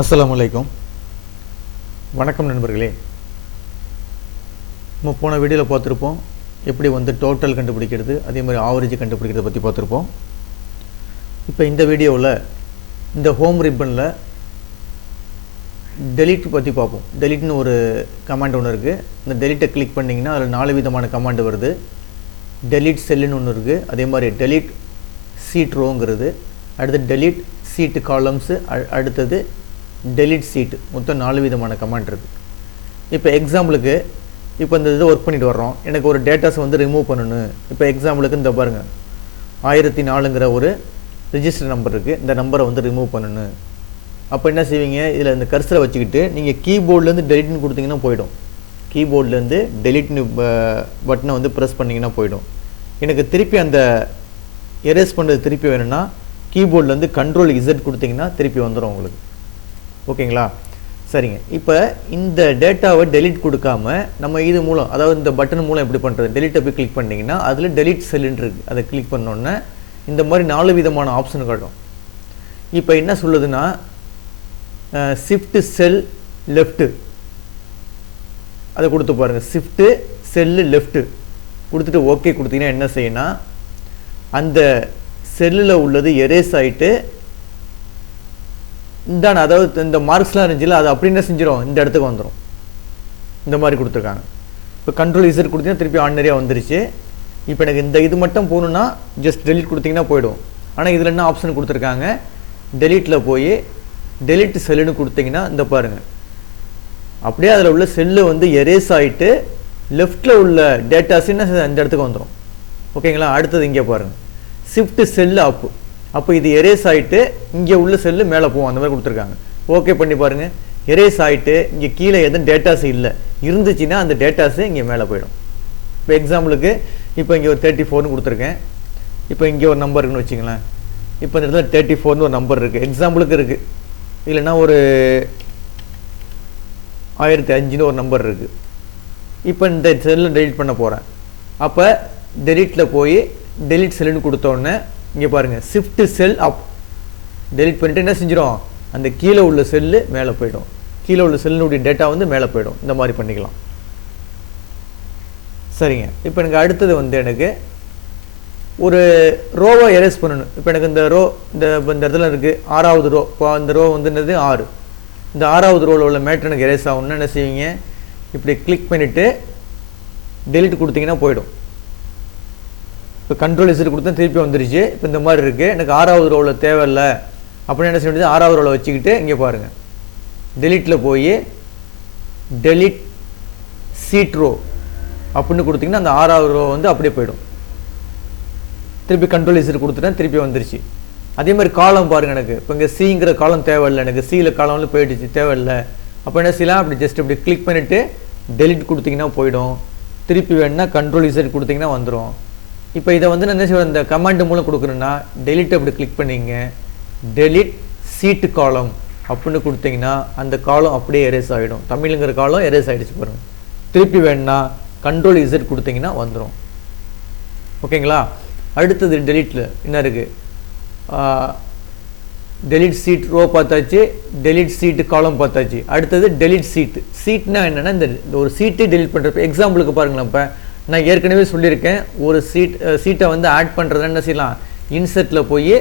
அஸ்ஸலாமு அலைக்கும். வணக்கம் நண்பர்களே. நம்ம போன வீடியோவில் பார்த்துருப்போம் எப்படி டோட்டல் கண்டுபிடிக்கிறது, அதே மாதிரி ஆவரேஜ் கண்டுபிடிக்கிறத பற்றி பார்த்துருப்போம். இப்போ இந்த வீடியோவில் இந்த ஹோம் ரிப்பனில் டெலீட் பற்றி பார்ப்போம். டெலீட்னு ஒரு கமாண்ட் ஒன்று இருக்குது. இந்த டெலீட்டை கிளிக் பண்ணிங்கன்னா அதில் 4 விதமான கமாண்டு வருது. டெலீட் செல்லுன்னு ஒன்று இருக்குது, அதே மாதிரி டெலீட் சீட் ரோங்கிறது, அடுத்து டெலீட் சீட்டு காலம்ஸு, அடுத்தது டெலீட் சீட்டு. மொத்தம் 4 விதமான கமாண்ட் இருக்குது. இப்போ எக்ஸாம்பிளுக்கு இப்போ இந்த இதை ஒர்க் பண்ணிட்டு வர்றோம். எனக்கு ஒரு டேட்டாஸை ரிமூவ் பண்ணணும். இப்போ எக்ஸாம்பிளுக்கு இந்த பாருங்கள் 1004ங்கிற ஒரு ரிஜிஸ்டர் நம்பர் இருக்குது. இந்த நம்பரை ரிமூவ் பண்ணணும். அப்போ என்ன செய்வீங்க, இதில் இந்த கர்சரை வச்சுக்கிட்டு நீங்கள் கீபோர்ட்லேருந்து டெலிட்னு கொடுத்தீங்கன்னா போயிடும். கீபோர்ட்லேருந்து டெலிட்னு பட்டனை ப்ரெஸ் பண்ணிங்கன்னா போயிடும். எனக்கு திருப்பி அந்த எரேஸ் பண்ணுறது திருப்பி வேணும்னா கீபோர்ட்லேருந்து கண்ட்ரோல் இசட் கொடுத்தீங்கன்னா திருப்பி வந்துடும் உங்களுக்கு. ஓகேங்களா? சரிங்க. இப்போ இந்த டேட்டாவை டெலிட் கொடுக்காம நம்ம இது மூலம், அதாவது இந்த பட்டன் மூலம் எப்படி பண்ணுறது, டெலிட்டை போய் கிளிக் பண்ணிங்கன்னா அதில் டெலிட் செல்லுன்னு இருக்குது. அதை கிளிக் பண்ணோன்னே இந்த மாதிரி 4 விதமான ஆப்ஷன் காட்டும். இப்போ என்ன சொல்லுதுன்னா ஷிஃப்ட் செல் லெஃப்ட்டு அதை கொடுத்து பாருங்கள். ஷிஃப்ட்டு செல்லு லெஃப்ட்டு கொடுத்துட்டு ஓகே கொடுத்தீங்கன்னா என்ன செய்யணும்னா அந்த செல்லில் உள்ளது எரேஸ் ஆகிட்டு இந்தான, அதாவது இந்த மார்க்ஸ்லாம் இருந்துச்சுல அது அப்படி என்ன செஞ்சிடும், இந்த இடத்துக்கு வந்துடும். இந்த மாதிரி கொடுத்துருக்காங்க. இப்போ கண்ட்ரோல் இசட் கொடுத்தீங்கன்னா திருப்பி ஆர்டினரியாக வந்துருச்சு. இப்போ எனக்கு இந்த இது மட்டும் போகணுன்னா ஜஸ்ட் டெலிட் கொடுத்தீங்கன்னா போயிடும். ஆனால் இதில் என்ன ஆப்ஷன் கொடுத்துருக்காங்க, டெலிட்டில் போய் டெலிட் செல்லுன்னு கொடுத்தீங்கன்னா இந்த பாருங்கள் அப்படியே அதில் உள்ள செல்லு எரேஸ் ஆகிட்டு லெஃப்டில் உள்ள டேட்டாஸ் என்ன இந்த இடத்துக்கு வந்துடும். ஓகேங்களா? அடுத்தது இங்கே பாருங்கள் ஷிஃப்ட் செல்லு அப்பு. அப்போ இது எரேஸ் ஆகிட்டு இங்கே உள்ள செல்லு மேலே போகும். அந்த மாதிரி கொடுத்துருக்காங்க. ஓகே பண்ணி பாருங்கள். எரேஸ் ஆகிட்டு இங்கே கீழே எதுவும் டேட்டாஸ் இல்லை, இருந்துச்சுன்னா அந்த டேட்டாஸு இங்கே மேலே போயிடும். இப்போ எக்ஸாம்பிளுக்கு இப்போ இங்கே ஒரு 34ன்னு கொடுத்துருக்கேன். இப்போ இங்கே ஒரு நம்பர் இருக்குன்னு வச்சுங்களேன். இப்போ இந்த இடத்துல 34ன்னு ஒரு நம்பர் இருக்குது, எக்ஸாம்பிளுக்கு இருக்குது. இல்லைன்னா ஒரு 1005ன்னு ஒரு நம்பர் இருக்குது. இப்போ இந்த செல்லில் டெலிட் பண்ண போகிறேன். அப்போ டெலிட்டில் போய் டெலிட் செல்லுன்னு கொடுத்தோடனே இங்கே பாருங்கள் ஷிஃப்ட் செல் அப் டெலிட் பண்ணிட்டு என்ன செஞ்சிடும், அந்த கீழே உள்ள செல்லு மேலே போயிடும். கீழே உள்ள செல்லுடைய டேட்டா மேலே போயிடும். இந்த மாதிரி பண்ணிக்கலாம். சரிங்க. இப்போ எனக்கு அடுத்தது எனக்கு ஒரு ரோவை எரேஸ் பண்ணணும். இப்போ எனக்கு இந்த ரோ இந்த இடத்துல இருக்குது 6வது ரோ. இப்போ அந்த ரோ என்னது 6. இந்த 6வது ரோவில் உள்ள மேட்ரு எனக்கு எரேஸ் ஆகணும்னா என்ன செய்வீங்க, இப்படி கிளிக் பண்ணிவிட்டு டெலிட் கொடுத்தீங்கன்னா போயிடும். இப்போ கண்ட்ரோல் இசட் கொடுத்தா திருப்பி வந்துருச்சு. இப்போ இந்த மாதிரி இருக்குது. எனக்கு 6வது ரோவில் தேவையில்லை அப்படின்னு என்ன செய்ய வேண்டியது, 6வது ரோவில் வச்சுக்கிட்டு இங்கே பாருங்கள் டெலிட்டில் போய் டெலிட் சீட் ரோ அப்படின்னு கொடுத்தீங்கன்னா அந்த 6வது ரோ அப்படியே போயிடும். திருப்பி கண்ட்ரோல் இசட் கொடுத்துட்டேன், திருப்பி வந்துருச்சு. அதே மாதிரி காலம் பாருங்கள். எனக்கு இப்போ இங்கே சிங்கிற காலம் தேவையில்லை, எனக்கு சியில் காலம்ல போயிடுச்சு, தேவையில்லை. அப்போ என்ன செய்யலாம், அப்படி ஜஸ்ட் இப்படி கிளிக் பண்ணிவிட்டு டெலிட் கொடுத்தீங்கன்னா போயிடும். திருப்பி வேணுன்னா கண்ட்ரோல் இசட் கொடுத்தீங்கன்னா வந்துடும். இப்போ இதை நான் என்ன செய்வேன், இந்த கமாண்ட் மூலம் கொடுக்குறேன்னா டெலிட் அப்படி கிளிக் பண்ணிங்க, டெலிட் சீட்டு காலம் அப்படின்னு கொடுத்தீங்கன்னா அந்த காலம் அப்படியே எரேஸ் ஆகிடும். தமிழுங்கிற காலம் எரேஸ் ஆகிடுச்சு பாருங்கள். திருப்பி வேணுன்னா கண்ட்ரோல் இசட் கொடுத்தீங்கன்னா வந்துடும். ஓகேங்களா? அடுத்தது டெலிட்டில் என்ன இருக்குது, டெலிட் சீட் ரோ பார்த்தாச்சு, டெலிட் சீட்டு காலம் பார்த்தாச்சு. அடுத்தது டெலிட் சீட்டு. சீட்னா என்னென்னா இந்த ஒரு சீட்டை டெலிட் பண்ணுறப்ப எக்ஸாம்பிளுக்கு பாருங்களேன். இப்போ நான் ஏற்கனவே சொல்லியிருக்கேன், ஒரு சீட்டை ஆட் பண்ணுறதுனா என்ன செய்யலாம், இன்சர்ட்டில் போய்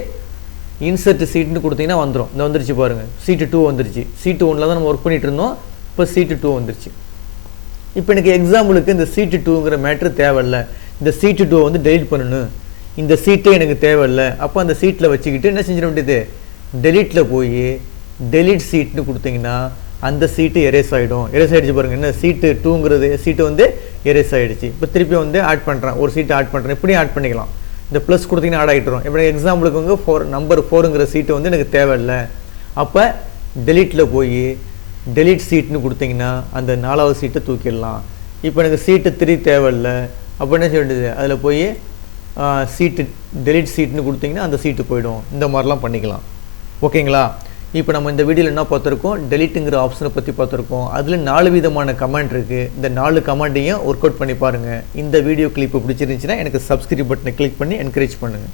இன்சர்ட் சீட்னு கொடுத்தீங்கன்னா வந்துடும். இந்த வந்துருச்சு பாருங்கள், சீட்டு 2 வந்துருச்சு. சீட்டு 1ல் தான் நம்ம ஒர்க் பண்ணிட்டு இருந்தோம், இப்போ சீட்டு 2 வந்துருச்சு. இப்போ எனக்கு எக்ஸாம்பிளுக்கு இந்த சீட்டு 2ங்கிற மேட்ரு தேவையில்லை, இந்த சீட்டு 2 டெலிட் பண்ணணும், இந்த சீட்டே எனக்கு தேவையில்லை. அப்போ அந்த சீட்டில் வச்சுக்கிட்டு என்ன செஞ்சிட வேண்டியது, டெலிட்டில் போய் டெலிட் சீட்னு கொடுத்தீங்கன்னா அந்த சீட்டு எரேஸ் ஆகிடும். எரேஸ் ஆகிடுச்சு பாருங்கள். என்ன சீட்டு 2ங்கிறது சீட்டு எரேஸ் ஆகிடுச்சு. இப்போ திருப்பி ஆட் பண்ணுறேன், ஒரு சீட்டு ஆட் பண்ணுறேன். இப்படியும் ஆட் பண்ணிக்கலாம். இந்த ப்ளஸ் கொடுத்தீங்கன்னா ஆட் ஆகிட்டுரும். இப்போ எக்ஸாம்பிளுக்கு நம்பர் 4ங்கிற சீட்டு எனக்கு தேவையில்லை. அப்போ டெலிட்டில் போய் டெலிட் சீட்னு கொடுத்தீங்கன்னா அந்த 4வது சீட்டை தூக்கிடலாம். இப்போ எனக்கு சீட்டு 3 தேவையில்லை. அப்போ என்ன செய்ய வேண்டியது, அதில் போய் சீட்டு டெலிட் சீட்னு கொடுத்தீங்கன்னா அந்த சீட்டு போயிடும். இந்த மாதிரிலாம் பண்ணிக்கலாம். ஓகேங்களா? இப்போ நம்ம இந்த வீடியோவில் என்ன பார்த்துருக்கோம், டெலிட்டுங்கிற ஆப்ஷனை பற்றி பார்த்துருக்கோம். அதில் 4 விதமான கமாண்ட் இருக்குது. இந்த 4 கமாண்டையும் ஒர்க் அவுட் பண்ணி பாருங்கள். இந்த வீடியோ கிளிப்பு பிடிச்சிருந்துச்சுன்னா எனக்கு சப்ஸ்கிரைப் பட்டனை கிளிக் பண்ணி என்கரேஜ் பண்ணுங்கள்.